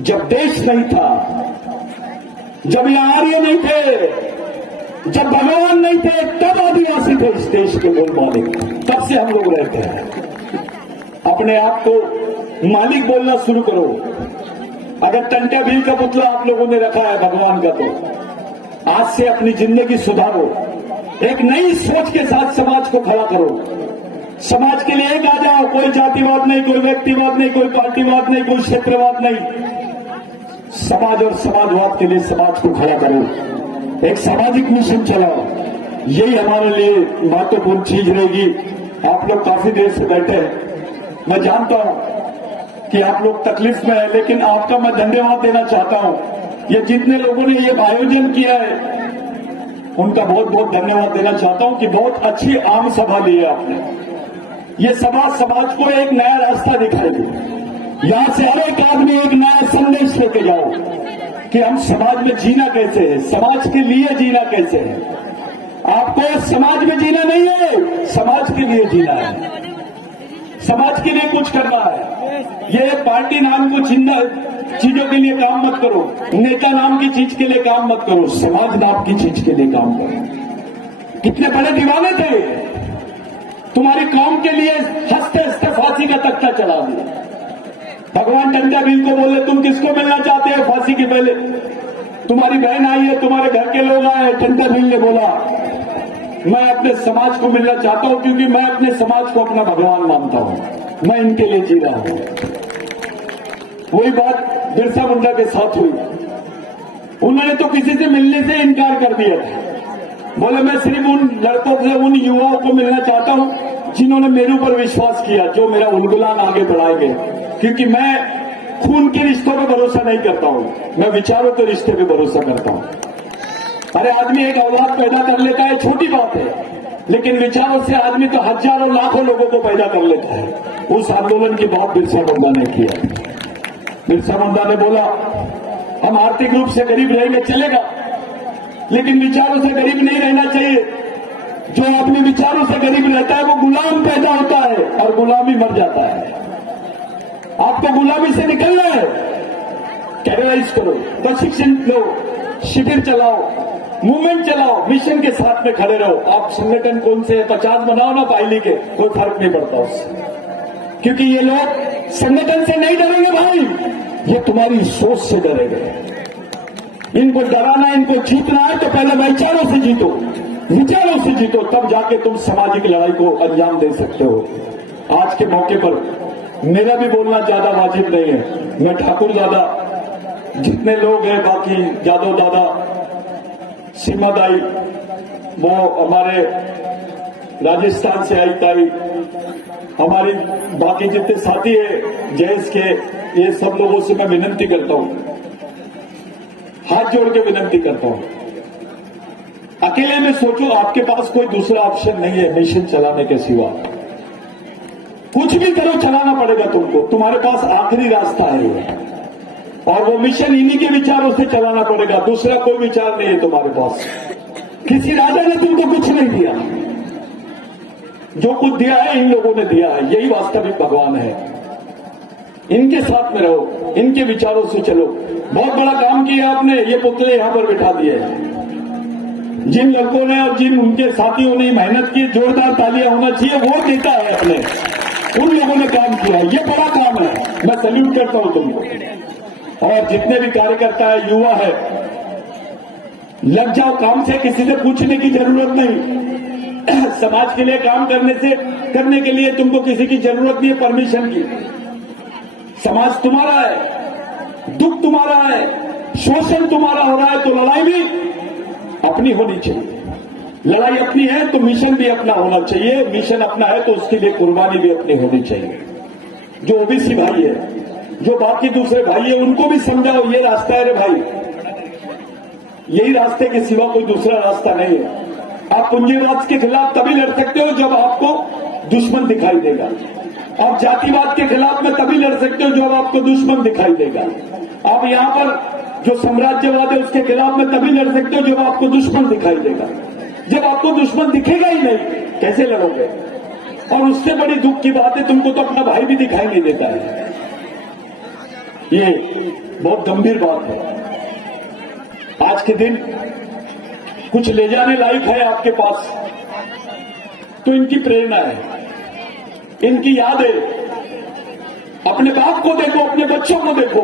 जब देश नहीं था, जब यहाँ आर्य नहीं थे, जब भगवान नहीं थे, तब आदिवासी थे इस देश के मूल मालिक। तब से हम लोग रहते हैं। अपने आप को मालिक बोलना शुरू करो। अगर टंट्या भील का पुतला आप लोगों ने रखा है भगवान का, तो आज से अपनी जिंदगी सुधारो। एक नई सोच के साथ समाज को खड़ा करो। समाज के लिए एक आ जाओ। कोई जातिवाद नहीं, कोई व्यक्तिवाद नहीं, कोई पार्टीवाद नहीं, कोई क्षेत्रवाद नहीं। समाज और समाजवाद के लिए समाज को खड़ा करो। एक सामाजिक मिशन चलाओ। यही हमारे लिए महत्वपूर्ण चीज रहेगी। आप लोग काफी देर से बैठे हैं। मैं जानता हूं कि आप लोग तकलीफ में हैं, लेकिन आपका मैं धन्यवाद देना चाहता हूं। ये जितने लोगों ने ये आयोजन किया है उनका बहुत बहुत धन्यवाद देना चाहता हूं कि बहुत अच्छी आम सभा ली है आपने। ये सभा समाज को एक नया रास्ता दिखाएगी। यहां से हर एक आदमी एक नया संदेश लेके जाओ कि हम समाज में जीना कैसे है, समाज के लिए जीना कैसे है। आपको समाज में जीना नहीं है, समाज के लिए जीना है, समाज के लिए कुछ करना है। ये पार्टी नाम को चीजों के लिए काम मत करो, नेता नाम की चीज के लिए काम मत करो, समाज नाम की चीज के लिए काम करो। कितने बड़े दीवाने थे, तुम्हारी कौम के लिए हंसते हंसते फांसी का तख्ता चढ़ा दिया। भगवान टंट्या भील को बोले तुम किसको मिलना चाहते हो फांसी के पहले? तुम्हारी बहन आई है, तुम्हारे घर के लोग आए। टंट्या भील ने बोला मैं अपने समाज को मिलना चाहता हूं, क्योंकि मैं अपने समाज को अपना भगवान मानता हूं, मैं इनके लिए जी रहा हूं। वही बात बिरसा मुंडा के साथ हुई। उन्होंने तो किसी से मिलने से इनकार कर दिया था। बोले मैं सिर्फ उन लड़कों से, उन युवाओं को मिलना चाहता हूं जिन्होंने मेरे ऊपर विश्वास किया, जो मेरा उलगुलान आगे बढ़ाएंगे। क्योंकि मैं खून के रिश्तों पे भरोसा नहीं करता हूं, मैं विचारों के रिश्ते पे भरोसा करता हूं। अरे आदमी एक औलाद पैदा कर लेता है, छोटी बात है, लेकिन विचारों से आदमी तो हजारों लाखों लोगों को पैदा कर लेता है। उस आंदोलन की बात बिरसा मुंडा ने किया। बिरसा मुंडा ने बोला हम आर्थिक रूप से गरीब रहेंगे चलेगा, लेकिन विचारों से गरीब नहीं रहना चाहिए। जो आदमी विचारों से गरीब रहता है वो गुलाम पैदा होता है और गुलामी मर जाता है। आपको गुलामी से निकलना है, कैरियराइज करो, प्रशिक्षण लो, शिविर चलाओ, मूवमेंट चलाओ, मिशन के साथ में खड़े रहो। आप संगठन कौन से 50 बनाओ ना पाइली के, कोई फर्क नहीं पड़ता उससे, क्योंकि ये लोग संगठन से नहीं डरेंगे भाई, ये तुम्हारी सोच से डरेंगे। इनको डराना, इनको जीतना है तो पहले विचारों से जीतो, विचारों से जीतो, तब जाके तुम सामाजिक लड़ाई को अंजाम दे सकते हो। आज के मौके पर मेरा भी बोलना ज्यादा वाजिब नहीं है। मैं ठाकुर दादा, जितने लोग हैं, बाकी यादव दादा, सीमा दाई, वो हमारे राजस्थान से आई ताई, हमारी बाकी जितने साथी है जयस के, ये सब लोगों से मैं विनती करता हूं, हाथ जोड़ के विनती करता हूं, अकेले में सोचो, आपके पास कोई दूसरा ऑप्शन नहीं है मिशन चलाने के सिवा। कुछ भी करो, चलाना पड़ेगा तुमको, तुम्हारे पास आखिरी रास्ता है और वो मिशन इन्हीं के विचारों से चलाना पड़ेगा। दूसरा कोई विचार नहीं है तुम्हारे पास। किसी राजा ने तुमको कुछ नहीं दिया, जो कुछ दिया है इन लोगों ने दिया है। यही वास्तविक भगवान है। इनके साथ में रहो, इनके विचारों से चलो। बहुत बड़ा काम किया आपने, ये पुतले यहां पर बिठा दिए। जिन लड़कों ने और जिन उनके साथियों ने मेहनत की, जोरदार तालियां होना चाहिए, वो देता है अपने, उन लोगों ने काम किया। ये बड़ा काम है, मैं सैल्यूट करता हूं तुमको। और जितने भी कार्यकर्ता है, युवा है, लग जाओ काम से, किसी से पूछने की जरूरत नहीं। समाज के लिए काम करने के लिए तुमको किसी की जरूरत नहीं है परमिशन की। समाज तुम्हारा है, दुख तुम्हारा है, शोषण तुम्हारा हो रहा है, तो लड़ाई भी अपनी होनी चाहिए। लड़ाई अपनी है तो मिशन भी अपना होना चाहिए, मिशन अपना है तो उसके लिए कुर्बानी भी अपनी होनी चाहिए। जो ओबीसी भाई है, जो बाकी दूसरे भाई है, उनको भी समझाओ ये रास्ता है रे भाई, यही रास्ते के सिवा कोई दूसरा रास्ता नहीं है। आप पूंजीवाद के खिलाफ तभी लड़ सकते हो जब आपको दुश्मन दिखाई देगा। आप जातिवाद के खिलाफ में तभी लड़ सकते हो जब आपको दुश्मन दिखाई देगा। आप यहां पर जो साम्राज्यवाद है उसके खिलाफ में तभी लड़ सकते हो जब आपको दुश्मन दिखाई देगा। जब आपको दुश्मन दिखेगा ही नहीं, कैसे लड़ोगे? और उससे बड़ी दुख की बात है, तुमको तो अपना भाई भी दिखाई नहीं देता है। ये बहुत गंभीर बात है। आज के दिन कुछ ले जाने लायक है आपके पास तो इनकी प्रेरणा है, इनकी याद है। अपने बाप को देखो, अपने बच्चों को देखो,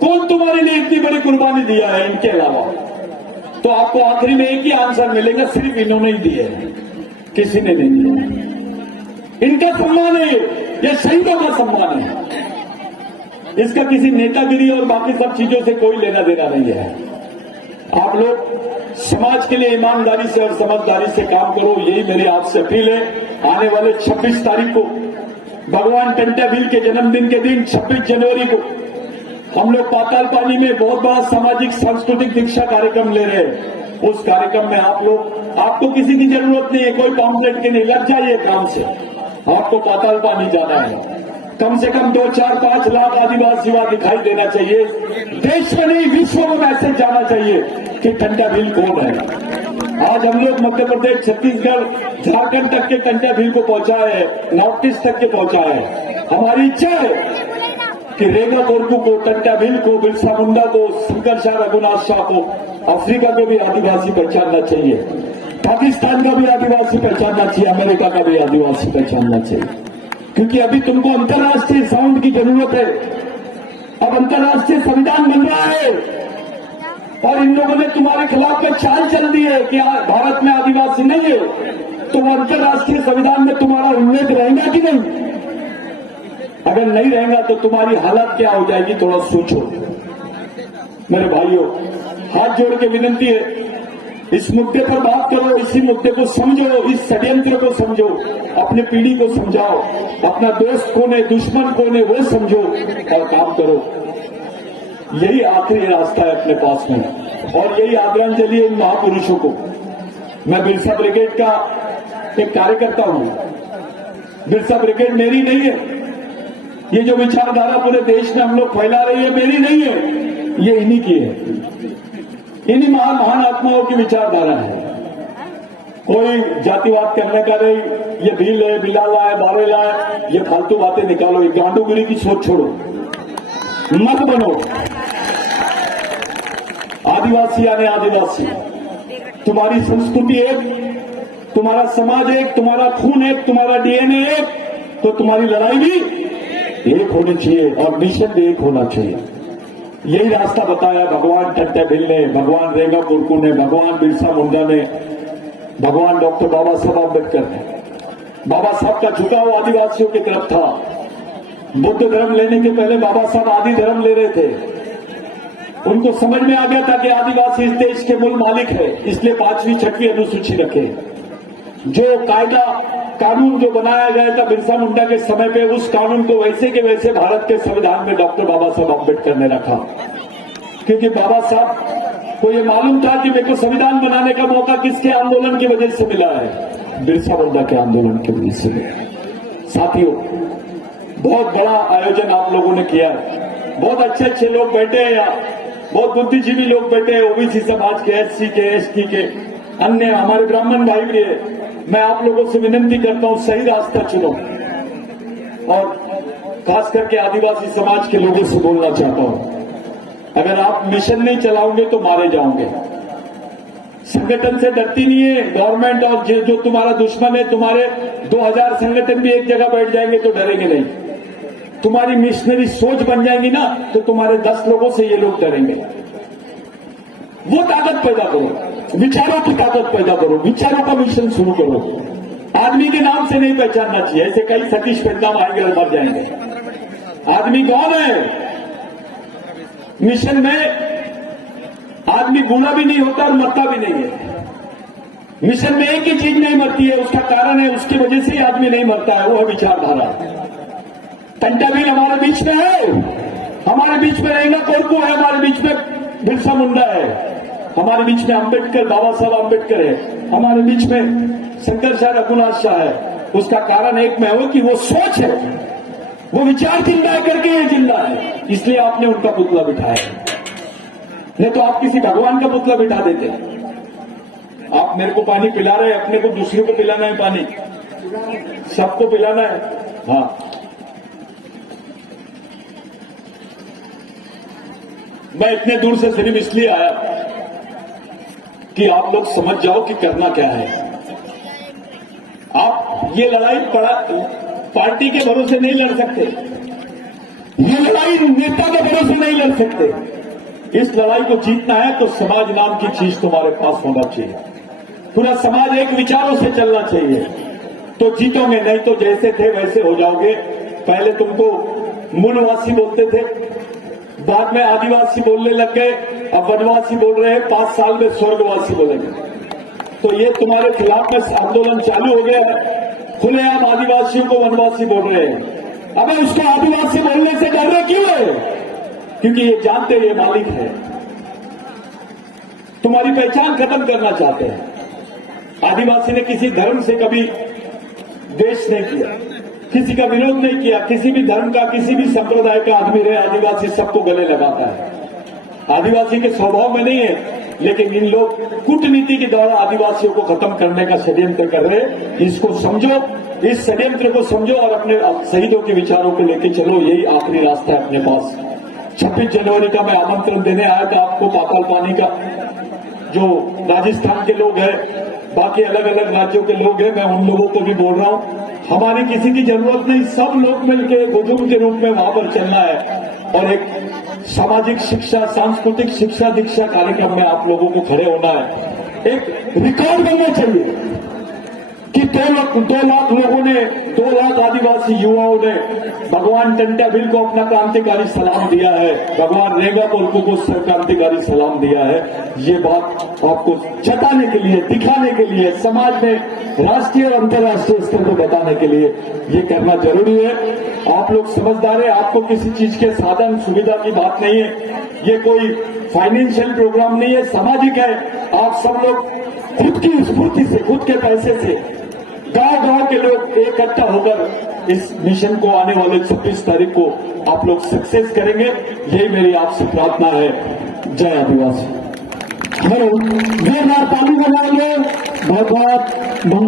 कौन तुम्हारे लिए इतनी बड़ी कुर्बानी दिया है इनके अलावा? तो आपको आखिरी में एक ही आंसर मिलेगा, सिर्फ इन्होंने ही दिए हैं, किसी ने नहीं दिया। इनका सम्मान है, ये शहीदों का सम्मान है। इसका किसी नेतागिरी और बाकी सब चीजों से कोई लेना देना नहीं है। आप लोग समाज के लिए ईमानदारी से और समझदारी से काम करो, यही मेरी आपसे अपील है। आने वाले 26 तारीख को भगवान टंट्या भील के जन्मदिन के दिन 26 जनवरी को हम लोग पाताल पानी में बहुत बड़ा सामाजिक सांस्कृतिक दीक्षा कार्यक्रम ले रहे हैं। उस कार्यक्रम में आपको किसी की जरूरत नहीं है, कोई पॉम्पलेट के नहीं, लग जाइए काम से। आपको पाताल पानी जाना है, कम से कम 2, 4, 5 लाख आदिवासी वहां दिखाई देना चाहिए। देश में नहीं, विश्व में मैसेज जाना चाहिए कि टंट्या भील कौन है। आज हम लोग मध्य प्रदेश, छत्तीसगढ़, झारखंड तक के टंट्या भील को पहुंचाए हैं, नॉर्थ ईस्ट तक के पहुंचाए हैं। हमारी इच्छा है कि रेगा कोरकू को, टंट्या भील को, बिरसा मुंडा को, शंकर शाह, रघुनाथ शाह को, अफ्रीका को भी आदिवासी पहचानना चाहिए, पाकिस्तान का भी आदिवासी पहचानना चाहिए, अमेरिका का भी आदिवासी पहचानना चाहिए। क्योंकि अभी तुमको अंतर्राष्ट्रीय साउंड की जरूरत है। अब अंतर्राष्ट्रीय संविधान बन रहा है और इन लोगों ने तुम्हारे खिलाफ में चाल चल दी है कि भारत में आदिवासी नहीं है, तो वो अंतर्राष्ट्रीय संविधान में तुम्हारा उल्लेख रहेगा कि नहीं? अगर नहीं रहेगा तो तुम्हारी हालत क्या हो जाएगी, थोड़ा सोचो। मेरे भाइयों, हाथ जोड़ के विनती है, इस मुद्दे पर बात करो, इसी मुद्दे को समझो, इस षड्यंत्र को समझो, अपने पीढ़ी को समझाओ, अपना दोस्त कौन है, दुश्मन कौन है वो समझो और काम करो। यही आखिरी रास्ता है अपने पास में, और यही आदरांजलि है इन महापुरुषों को। मैं बिरसा ब्रिगेड का एक कार्यकर्ता हूं। बिरसा ब्रिगेड मेरी नहीं है, ये जो विचारधारा पूरे देश में हम लोग फैला रही है मेरी नहीं है, ये इन्हीं की है, इन्हीं महान आत्माओं की विचारधारा है। कोई जातिवाद करने का नहीं, ये भील है, बिलाला है, बारेला है, ये फालतू बातें निकालो, ये गांडूगिरी की सोच छोड़ो, मत बनो। आदिवासी यानी आदिवासी, तुम्हारी संस्कृति एक, तुम्हारा समाज एक, तुम्हारा खून एक, तुम्हारा डीएनए एक, तो तुम्हारी लड़ाई भी एक होनी चाहिए और मिशन भी एक होना चाहिए। यही रास्ता बताया भगवान टंट्या भील ने, भगवान रेगा कोरकू ने, भगवान बिरसा मुंडा ने, भगवान डॉक्टर बाबा साहब अम्बेडकर ने। बाबा साहब का झुकाव आदिवासियों की तरफ था। बुद्ध धर्म लेने के पहले बाबा साहब आदि धर्म ले रहे थे। उनको समझ में आ गया था कि आदिवासी इस देश के मूल मालिक है, इसलिए 5वीं 6वीं अनुसूची रखे। जो कायदा कानून जो बनाया गया था बिरसा मुंडा के समय पे, उस कानून को वैसे के वैसे भारत के संविधान में डॉक्टर बाबा साहब अम्बेडकर ने रखा। क्योंकि बाबा साहब को ये मालूम था कि मेरे को संविधान बनाने का मौका किसके आंदोलन की वजह से मिला है, बिरसा मुंडा के आंदोलन की वजह से मिला। साथियों, बहुत बड़ा आयोजन आप लोगों ने किया है, बहुत अच्छे अच्छे लोग बैठे हैं यहाँ, बहुत बुद्धिजीवी लोग बैठे हैं, ओबीसी समाज के, एससी के, एसटी के, अन्य हमारे ब्राह्मण भाई भी है। मैं आप लोगों से विनती करता हूं, सही रास्ता चुनो। और खास करके आदिवासी समाज के लोगों से बोलना चाहता हूं, अगर आप मिशन नहीं चलाओगे तो मारे जाओगे। संगठन से डरती नहीं है गवर्नमेंट, और जो तुम्हारा दुश्मन है, तुम्हारे 2000 संगठन भी एक जगह बैठ जाएंगे तो डरेंगे नहीं। तुम्हारी मिशनरी सोच बन जाएगी ना, तो तुम्हारे 10 लोगों से ये लोग डरेंगे। वो ताकत पैदा करो, विचारों की ताकत पैदा करो, विचारों का मिशन शुरू करो। आदमी के नाम से नहीं पहचानना चाहिए, ऐसे कई सतीश पैदाम आएंगे और मर जाएंगे। आदमी कौन है? मिशन में आदमी बूढ़ा भी नहीं होता और मरता भी नहीं है। मिशन में एक ही चीज नहीं मरती है, उसका कारण है, उसकी वजह से ही आदमी नहीं मरता है, वो है विचारधारा। कंटाबील हमारे बीच में है, हमारे बीच में रहेगा कोरकू है, हमारे बीच में बिरसा मुंडा है, हमारे बीच में अंबेडकर, बाबा साहब अंबेडकर है, हमारे बीच में शंकर शाह, रघुनाथ शाह है। उसका कारण एक में हो कि वो सोच है, वो विचार जिंदा है करके ये जिंदा है, इसलिए आपने उनका पुतला बिठाया। नहीं तो आप किसी भगवान का पुतला बिठा देते। आप मेरे को पानी पिला रहे हैं, अपने को दूसरे को पिलाना है, पानी सबको पिलाना है। हाँ, मैं इतने दूर से सिर्फ इसलिए आया कि आप लोग समझ जाओ कि करना क्या है। आप ये लड़ाई पार्टी के भरोसे नहीं लड़ सकते, ये लड़ाई नेता के भरोसे नहीं लड़ सकते। इस लड़ाई को जीतना है तो समाज नाम की चीज तुम्हारे पास होना चाहिए, पूरा समाज एक विचारों से चलना चाहिए, तो जीतोगे। नहीं तो जैसे थे वैसे हो जाओगे। पहले तुमको मूलवासी बोलते थे, बाद में आदिवासी बोलने लग गए, अब वनवासी बोल रहे हैं, 5 साल में स्वर्गवासी बोलेंगे। तो ये तुम्हारे खिलाफ में आंदोलन चालू हो गया है, खुलेआम आदिवासियों को वनवासी बोल रहे हैं। अबे उसको आदिवासी बोलने से डर रहे क्यों है? क्योंकि ये जानते ये मालिक है, तुम्हारी पहचान खत्म करना चाहते हैं। आदिवासी ने किसी धर्म से कभी द्वेष नहीं किया, किसी का विरोध नहीं किया, किसी भी धर्म का, किसी भी संप्रदाय का आदमी रहे, आदिवासी सबको गले लगाता है। आदिवासी के स्वभाव में नहीं है, लेकिन इन लोग कूटनीति के द्वारा आदिवासियों को खत्म करने का षड्यंत्र कर रहे हैं। इसको समझो, इस षड्यंत्र को समझो और अपने शहीदों के विचारों को लेकर चलो, यही आखिरी रास्ता है अपने पास। 26 जनवरी का मैं आमंत्रण देने आया था आपको, पाताल पानी का। जो राजस्थान के लोग हैं, बाकी अलग अलग राज्यों के लोग हैं, मैं उन लोगों को भी बोल रहा हूं, हमारी किसी की जरूरत नहीं, सब लोग मिलकर हुजूम के रूप में वहां पर चलना है और एक सामाजिक शिक्षा, सांस्कृतिक शिक्षा दीक्षा कार्यक्रम में आप लोगों को खड़े होना है। एक रिकॉर्ड बनना चाहिए कि 2 लाख लोगों ने, 2 लाख आदिवासी युवाओं ने भगवान कंटाबील को अपना क्रांतिकारी सलाम दिया है, भगवान रेंगा कोरकू को क्रांतिकारी सलाम दिया है। ये बात आपको जताने के लिए, दिखाने के लिए, समाज में राष्ट्रीय और अंतर्राष्ट्रीय स्तर पर बताने के लिए ये करना जरूरी है। आप लोग समझदार हैं, आपको किसी चीज के साधन सुविधा की बात नहीं है, ये कोई फाइनेंशियल प्रोग्राम नहीं है, सामाजिक है। आप सब लोग खुद की स्फूर्ति से, खुद के पैसे से, गांव-गांव के लोग इकट्ठा होकर इस मिशन को आने वाले 26 तारीख को आप लोग सक्सेस करेंगे, यही मेरी आपसे प्रार्थना है। जय आदिवासी। हेलो, जोरदार ताली बजाएंगे। बहुत बहुत